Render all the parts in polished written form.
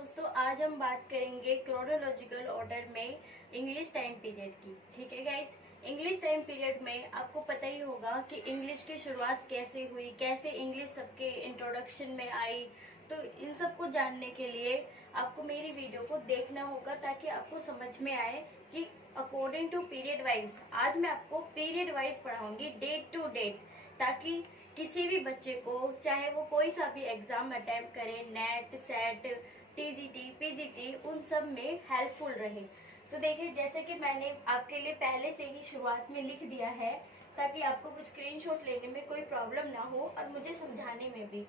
दोस्तों, आज हम बात करेंगे क्रोनोलॉजिकल ऑर्डर में इंग्लिश टाइम पीरियड की। ठीक है गाइस, इंग्लिश टाइम पीरियड में आपको पता ही होगा कि इंग्लिश की शुरुआत कैसे हुई, कैसे इंग्लिश सबके इंट्रोडक्शन में आई। तो इन सब को जानने के लिए आपको मेरी वीडियो को देखना होगा ताकि आपको समझ में आए कि अकॉर्डिंग टू पीरियड वाइज आज मैं आपको पीरियड वाइज पढ़ाऊंगी, डेट टू डेट, ताकि किसी भी बच्चे को चाहे वो कोई सा भी एग्जाम अटेम्प्ट करे, नेट, सेट, टीजीटी, पीजीटी, उन सब में हेल्पफुल रहे। तो देखिए, जैसे कि मैंने आपके लिए पहले से ही शुरुआत में लिख दिया है ताकि आपको स्क्रीनशॉट लेने में कोई प्रॉब्लम ना हो और मुझे समझाने में भी।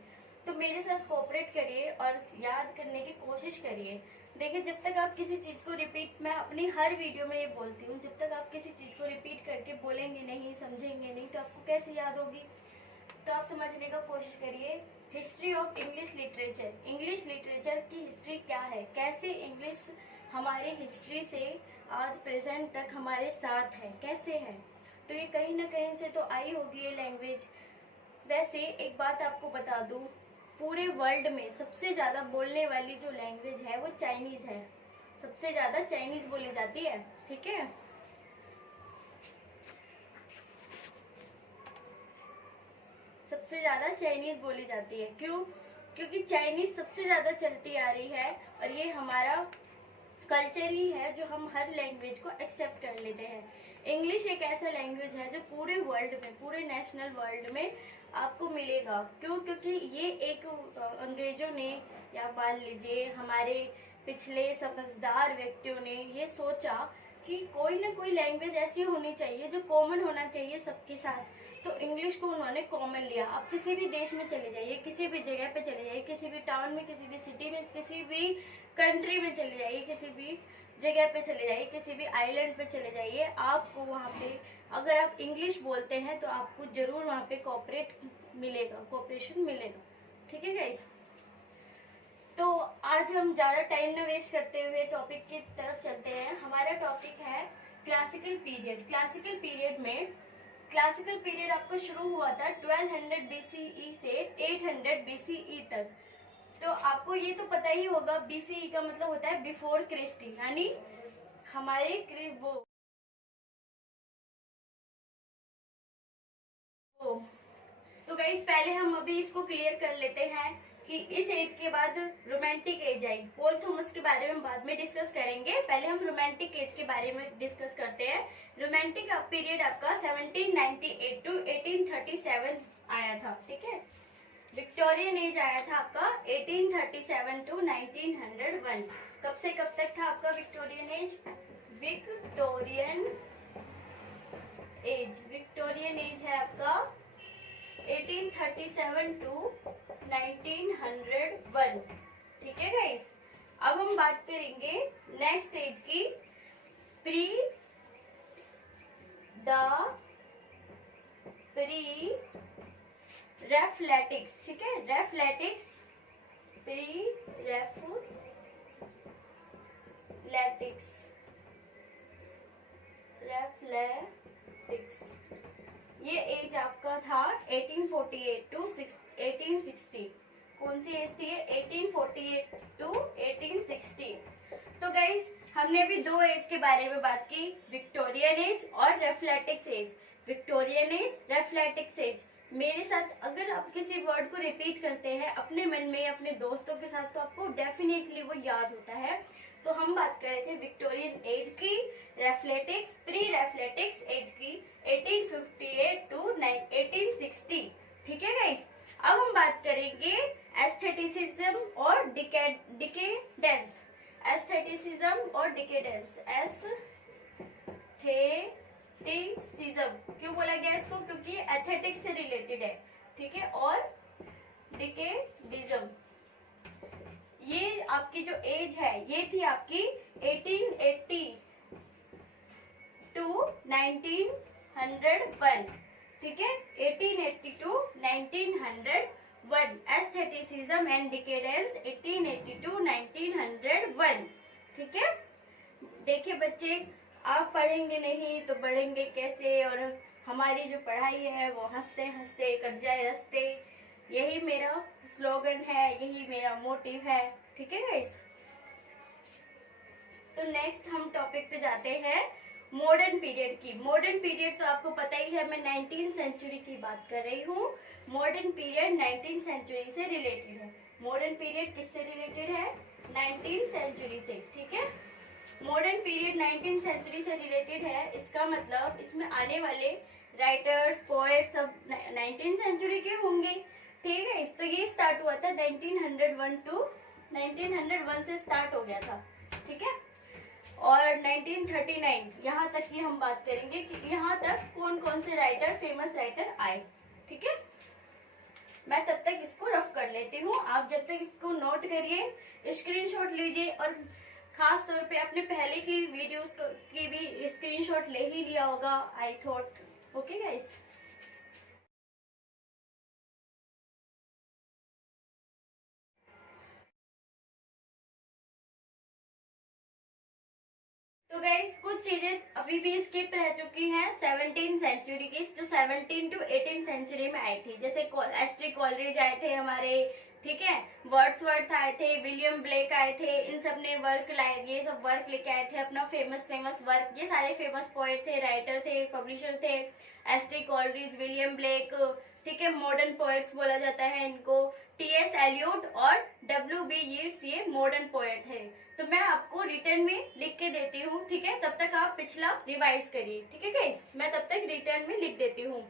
तो मेरे साथ कोऑपरेट करिए और याद करने की कोशिश करिए। देखिए, जब तक आप किसी चीज को रिपीट, मैं अपनी हर वीडियो में ये बोलती हूँ, जब तक आप किसी चीज को रिपीट करके बोलेंगे नहीं, समझेंगे नहीं, तो आपको कैसे याद होगी। तो आप समझने का कोशिश करिए। History of English literature, English literature की हिस्ट्री क्या है, कैसे इंग्लिश हमारे हिस्ट्री से आज प्रेजेंट तक हमारे साथ है, कैसे है। तो ये कहीं ना कहीं से तो आई होगी ये लैंग्वेज। वैसे एक बात आपको बता दूं, पूरे वर्ल्ड में सबसे ज्यादा बोलने वाली जो लैंग्वेज है वो चाइनीज है। सबसे ज्यादा चाइनीज बोली जाती है। ठीक है, सबसे ज्यादा चाइनीज बोली जाती है। क्यों? क्योंकि चाइनीज सबसे ज्यादा चलती आ रही है और ये हमारा कल्चर ही है जो हम हर लैंग्वेज को एक्सेप्ट कर लेते हैं। इंग्लिश एक ऐसा लैंग्वेज है जो पूरे वर्ल्ड में, पूरे नेशनल वर्ल्ड में आपको मिलेगा। क्यों? क्योंकि ये एक अंग्रेजों ने या मान लीजिए हमारे पिछले समझदार व्यक्तियों ने ये सोचा कि कोई ना कोई लैंग्वेज ऐसी होनी चाहिए जो कॉमन होना चाहिए सबके साथ। तो इंग्लिश को उन्होंने कॉमन लिया। आप किसी भी देश में चले जाइए, किसी भी जगह पे चले जाइए, किसी भी टाउन में, किसी भी सिटी में, किसी भी कंट्री में चले जाइए, किसी भी जगह पे चले जाइए, किसी भी आइलैंड पे चले जाइए, आपको वहाँ पे अगर आप इंग्लिश बोलते हैं तो आपको जरूर वहाँ पे कोऑपरेशन मिलेगा। ठीक है गाइस, तो आज हम ज्यादा टाइम न वेस्ट करते हुए टॉपिक की तरफ चलते हैं। हमारा टॉपिक है क्लासिकल पीरियड। क्लासिकल पीरियड आपका शुरू हुआ था 1200 BCE से 800 BCE तक। तो आपको ये तो पता ही होगा, BCE का मतलब होता है बिफोर क्रिस्टी, यानी हमारे वो तो गाइस, पहले हम अभी इसको क्लियर कर लेते हैं कि इस एज के बाद रोमांटिक एज आई। पॉल थॉमस के बारे में बाद में डिस्कस करेंगे, पहले हम रोमांटिक एज के बारे में डिस्कस करते हैं। रोमांटिक पीरियड आपका 1798 टू 1837 आया था। ठीक है, विक्टोरियन एज आया था आपका 1837 टू 1901। कब से कब तक था आपका विक्टोरियन एज? विक्टोरियन एज है आपका 1837 टू 1901। ठीक है गाइस, अब हम बात करेंगे नेक्स्ट एज की, रेफ्लेटिक्स। ठीक है, रेफ्लेटिक्स, रेफ्लेटिक्स ये एज आपका था 1848 टू 1860। कौन सी एज थी? 1848 टू 1860। तो गाइस, हमने अभी दो एज के बारे में बात की, विक्टोरियन एज और रेफ्लेटिक्स एज। विक्टोरियन एज, रेफ्लेटिक्स एज। मेरे साथ अगर आप किसी वर्ड को रिपीट करते हैं अपने मन में या अपने दोस्तों के साथ तो आपको डेफिनेटली वो याद होता है। तो हम बात कर रहे थे विक्टोरियन एज की, रेफ्लेटिक्स, प्री रेफ्लेटिक्स एज की 1858 टू 1860। ठीक है गाइस, अब हम बात करेंगे एस्थेटिसिज्म और डिकेडेंस। एस्थेटिसिज्म और डिकेडेंस, एस्थेटिसिज्म क्यों बोला गया इसको? क्योंकि एस्थेटिक्स से रिलेटेड है। ठीक है, और डिकेडिज्म, ये आपकी जो एज है ये थी आपकी 1880 टू 1901। ठीक है, 1880 to 1901। Aestheticism and decadence 1880 to 1901। ठीक है, देखिए बच्चे, आप पढ़ेंगे नहीं तो बढ़ेंगे कैसे, और हमारी जो पढ़ाई है वो हंसते हंसते कट जाए रास्ते, यही मेरा स्लोगन है, यही मेरा मोटिव है। ठीक है गाइस, नेक्स्ट हम टॉपिक पे जाते हैं मॉडर्न पीरियड की। मॉडर्न पीरियड तो आपको पता ही है, मैं 19th सेंचुरी की बात कर रही हूँ। मॉडर्न पीरियड 19th सेंचुरी से रिलेटेड है। मॉडर्न पीरियड किससे रिलेटेड है? 19th सेंचुरी से, ठीक है। मॉडर्न पीरियड 19th सेंचुरी से रिलेटेड है, इसका मतलब इसमें आने वाले राइटर्स पोएट सब 19th सेंचुरी के होंगे, ठीक है। इस तो ये स्टार्ट हुआ था 1901 टू 1901 से स्टार्ट हो गया था, ठीक है। और 1939 यहाँ तक की हम बात करेंगे कि यहाँ तक कौन कौन से राइटर, फेमस राइटर आए, ठीक है। मैं तब तक इसको रफ कर लेती हूँ, आप जब तक इसको नोट करिए, स्क्रीनशॉट लीजिए, और खास तौर पे अपने पहले की वीडियोस की भी स्क्रीनशॉट ले ही लिया होगा, आई थॉट। ओके गाइस, तो गाइस कुछ चीजें अभी भी स्किप रह चुकी हैं 17th सेंचुरी की, जो 17 टू 18 सेंचुरी में आई थी। जैसे एस्ट्री कॉलरिज आए थे हमारे, ठीक है, वर्ड्सवर्थ आए थे, विलियम ब्लेक आए थे, इन सब ने वर्क लाए, ये सब वर्क लेके आए थे अपना फेमस वर्क। ये सारे फेमस पोएट थे, राइटर थे, पब्लिशर थे, एस्ट्री कॉलरिज, विलियम ब्लेक, ठीक है। मॉडर्न पोएट्स बोला जाता है इनको। टी.एस. एलियट और W.B. यीट्स ये मॉडर्न पोएट है। तो मैं आपको रिटर्न में लिख के देती हूँ, ठीक है, तब तक आप पिछला रिवाइज करिए, ठीक है गाइस। मैं तब तक रिटर्न में लिख देती हूँ।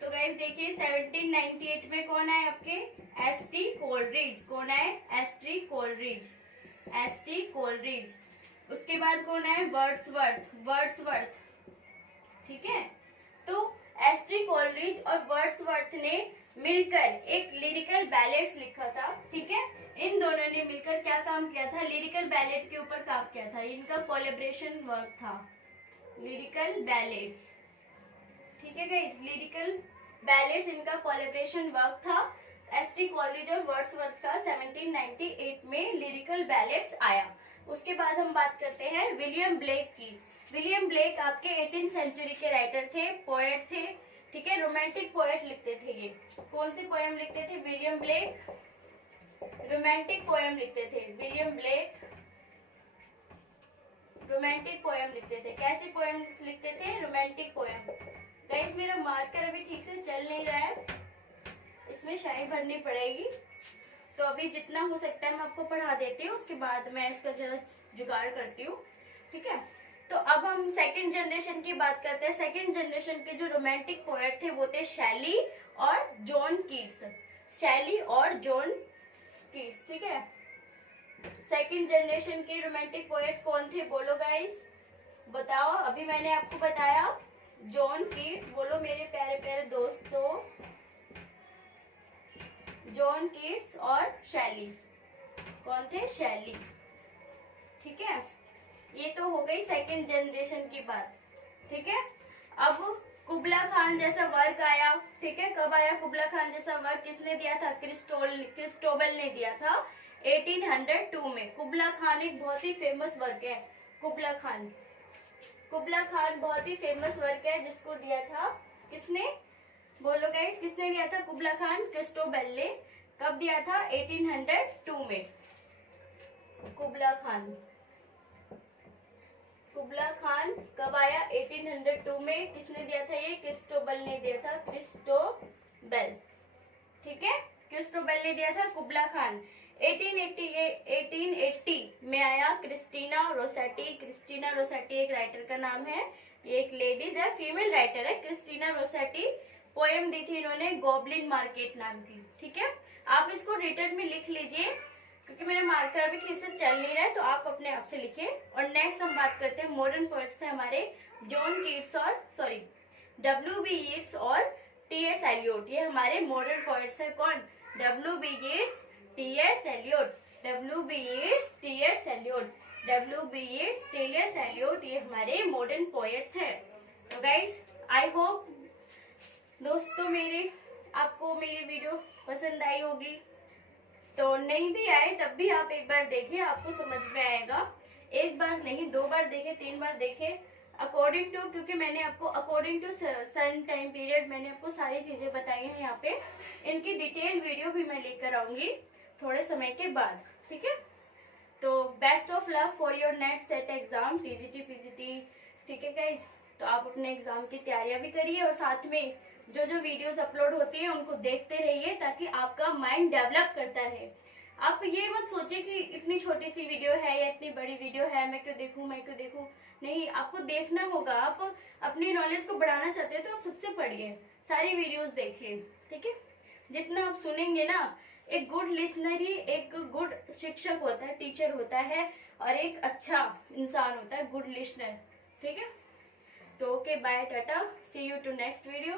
तो गाइस देखिए 1798 में कौन आए आपके? एस.टी. कोलरिज। कौन आए? एस.टी. Coleridge, ST. कोलरिज। उसके बाद कौन आए? वर्ड्सवर्थ, ठीक है। तो एस.टी. कोलरिज और वर्ड्सवर्थ ने मिलकर एक लिरिकल बैलेड्स लिखा था, ठीक है। इन दोनों ने मिलकर क्या काम किया था? लिरिकल बैलेड के ऊपर काम किया था। इनका कोलैबोरेशन वर्क था, लिरिकल बैलेड्स, ठीक है गाइस। लिरिकल बैलेड्स इनका कोलैबोरेशन वर्क था। एस.टी. कॉलरिज और वर्ड्सवर्थ का 1798 में लिरिकल बैलेड्स आया। उसके बाद हम बात करते हैं विलियम ब्लेक की। विलियम ब्लेक आपके 18th सेंचुरी के राइटर थे, पोएट थे, ठीक है। रोमांटिक पोएट लिखते थे ये। कौन सी पोएम लिखते थे? विलियम ब्लेक रोमांटिक पोएम लिखते थे। विलियम ब्लेक रोमांटिक पोएम लिखते थे। कैसे पोएम्स लिखते थे? Romantic poem. गाइस मेरा मार्कर अभी ठीक से चल नहीं रहा है, इसमें शाई भरनी पड़ेगी, तो अभी जितना हो सकता है मैं आपको पढ़ा देती हूँ, उसके बाद मैं इसका जरा जुगाड़ करती हूँ, ठीक है। तो अब हम सेकंड जनरेशन की बात करते हैं। सेकंड जनरेशन के जो रोमांटिक पोएट थे वो थे शैली और जॉन कीट्स। शैली और जॉन कीट्स, ठीक है। सेकंड जनरेशन के रोमांटिक पोएट्स कौन थे? बोलो गाइस, बताओ। अभी मैंने आपको बताया जॉन कीट्स, बोलो मेरे प्यारे प्यारे दोस्तों, जॉन कीट्स और शैली। कौन थे? शैली, ठीक है। ये तो हो गई सेकंड जनरेशन की बात, ठीक है। अब कुबला खान जैसा वर्क आया, ठीक है। कब आया कुबला खान जैसा वर्क? किसने दिया था? क्रिस्टोबल ने दिया था 1802 में। कुबला खान एक बहुत ही फेमस वर्क है। कुबला खान बहुत ही फेमस वर्क है, जिसको दिया था किसने? बोलो गाइस, किसने दिया था? कुबला खान, क्रिस्टोबल ने। कब दिया था? 1802 में। कुबला खान कब आया? 1802 में। किसने दिया था ये? क्रिस्टोबल ने दिया था, क्रिस्टोबल, ठीक है। क्रिस्टोबल ने दिया था कुबला खान। 1880 में आया क्रिस्टीना रोसेटी। क्रिस्टीना रोसेटी एक राइटर का नाम है, ये एक लेडीज है, फीमेल राइटर है। क्रिस्टीना रोसेटी पोएम दी थी इन्होंने, गॉबलिन मार्केट नाम की, ठीक है। आप इसको रिटर्न में लिख लीजिए, क्योंकि मेरा मार्कर अभी ठीक से चल नहीं रहा है, तो आप अपने आप से लिखिए। और नेक्स्ट हम बात करते हैं मॉडर्न पोएट्स थे हमारे जॉन कीट्स और W.B. यीट्स और T.S. एलियट। ये हमारे मॉडर्न पोएट्स है। कौन? W.B. Yeats, T.S. Eliot. W.B. Yeats, T.S. Eliot. W.B. Yeats, T.S. Eliot, ये हमारे मॉडर्न पोएट्स हैं। तो गाइस आई होप दोस्तों आपको मेरी वीडियो पसंद आई होगी। तो नहीं भी आए तब भी आप एक बार देखिए, आपको समझ में आएगा। एक बार नहीं, 2 बार देखें, 3 बार देखें, अकॉर्डिंग टू, क्योंकि मैंने आपको अकॉर्डिंग टू सन टाइम पीरियड मैंने आपको सारी चीजें बताई हैं यहाँ पे। इनकी डिटेल वीडियो भी मैं लेकर आऊंगी थोड़े समय के बाद, ठीक है। तो best of luck for your net set exam TGT PGT, ठीक है गाइज। तो आप अपने एग्जाम की तैयारियां भी करिए और साथ में जो जो वीडियोस अपलोड होती हैं उनको देखते रहिए, ताकि आपका माइंड डेवलप करता रहे। आप ये मत सोचिए कि इतनी छोटी सी वीडियो है या इतनी बड़ी वीडियो है, मैं क्यों देखूं, मैं क्यों देखूं। नहीं, आपको देखना होगा। आप अपनी नॉलेज को बढ़ाना चाहते हैं तो आप सबसे पढ़िए, सारी वीडियोस देखिए, ठीक है। जितना आप सुनेंगे ना, एक गुड लिसनर ही एक गुड शिक्षक होता है, टीचर होता है, और एक अच्छा इंसान होता है गुड लिसनर, ठीक है। तो okay, bye, tata, see you to next video.